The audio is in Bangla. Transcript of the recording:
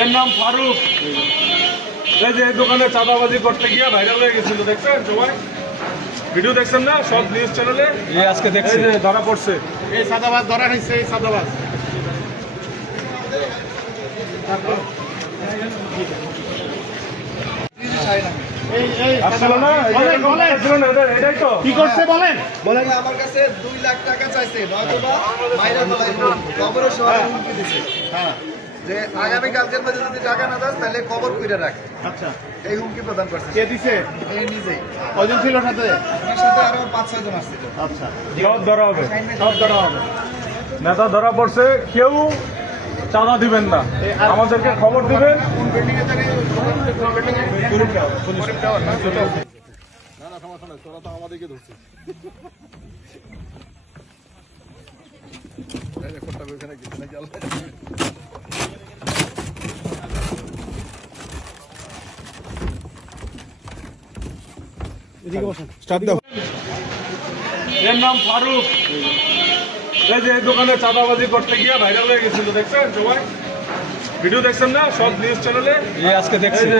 এর নাম ফারুক। এই যে এই দোকানে চাঁদাবাজি করতে গিয়ে ভাইরাল হয়ে গেছিল, দেখছেন সবাই? ভিডিও দেখছেন না সব নিউজ চ্যানেলে? আজকে দেখছি এই যে ধরা পড়ছে। এই সাদাবাজ ধরা হয়েছে, এই সাদাবাজ। আসছিল না? এটাই তো কি করছে বলেন? বলেন আমার কাছে 2 লাখ টাকা চাইছে, নয়তোবা মাইরা ফেলাইবো, কবরের শহরে হুমকি দিছে হ্যাঁ, যে আগামী কালকের মধ্যে যদি টাকা না দাস তাহলে কবর কইরা রাখ। আচ্ছা। এই হুমকি প্রদান করছে কে দিছে? এই নিজেই। কজন ছিল সাথে? আমার সাথে আরো 5-6 জন আসছিল। আচ্ছা, সব ধরা হবে, সব ধরা হবে। নেতা ধরা পড়ছে। কেউ চাঁদা দিবেন না, আমাদেরকে খবর দিবেন। কোন বিল্ডিং এ জানি? গরিব টাওয়ার না, ছোট। এর নাম ফারুক। এই যে এই দোকানে চাঁদাবাজি করতে গিয়ে ভাইরাল হয়ে গেছিল, দেখছেন সবাই? ভিডিও দেখছেন না সব নিউজ চ্যানেলে? আজকে দেখছি এই যে